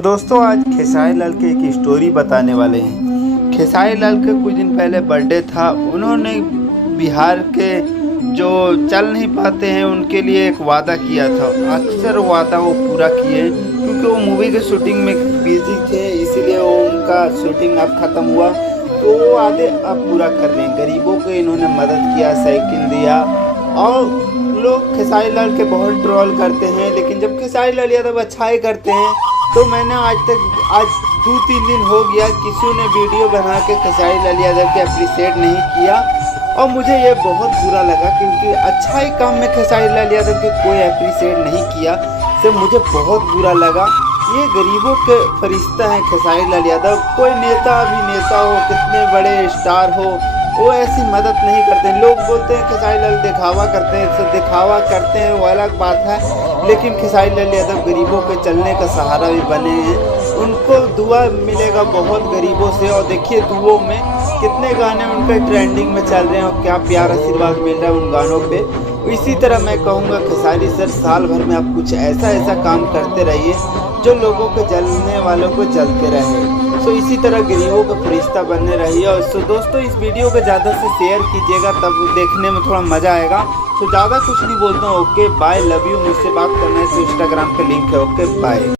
दोस्तों आज खेसारी लाल के एक स्टोरी बताने वाले हैं। खेसारी लाल के कुछ दिन पहले बर्थडे था। उन्होंने बिहार के जो चल नहीं पाते हैं उनके लिए एक वादा किया था। अक्सर वादा वो पूरा किए क्योंकि वो मूवी के शूटिंग में बिजी थे, इसीलिए वो उनका शूटिंग अब ख़त्म हुआ तो वो वादे अब पूरा कर रहे हैं। गरीबों को इन्होंने मदद किया, साइकिल दिया। और लोग खेसारी लाल के बहुत ट्रोल करते हैं, लेकिन जब खेसारी लाल यादव अच्छाई करते हैं तो मैंने आज 2-3 दिन हो गया किसी ने वीडियो बना के खेसारी लाल यादव के अप्रिशिएट नहीं किया और मुझे ये बहुत बुरा लगा क्योंकि अच्छा ही काम में खेसारी लाल यादव के कोई अप्रिशिएट नहीं किया। तो मुझे बहुत बुरा लगा। ये गरीबों के फरिश्ता हैं खेसारी लाल यादव। कोई नेता अभिनेता हो, कितने बड़े स्टार हो, वो ऐसी मदद नहीं करते। लोग बोलते हैं खेसारी लाल दिखावा करते हैं, तो दिखावा करते हैं वो अलग बात है, लेकिन खेसारी लाल यादव गरीबों के चलने का सहारा भी बने हैं। उनको दुआ मिलेगा बहुत गरीबों से। और देखिए दुओं में कितने गाने उनके ट्रेंडिंग में चल रहे हैं और क्या प्यार आशीर्वाद मिल रहा है उन गानों पे। इसी तरह मैं कहूँगा खेसारी सर साल भर में आप कुछ ऐसा काम करते रहिए जो लोगों के जलने वालों को जलते रहे। सो इसी तरह गरीबों का फरिश्ता बनने रहिए। और सो दोस्तों इस वीडियो को ज़्यादा से शेयर कीजिएगा, तब देखने में थोड़ा मज़ा आएगा। तो ज़्यादा कुछ नहीं बोलता हूँ। Okay bye, love you. मुझसे बात करने से इंस्टाग्राम का लिंक है। Okay bye.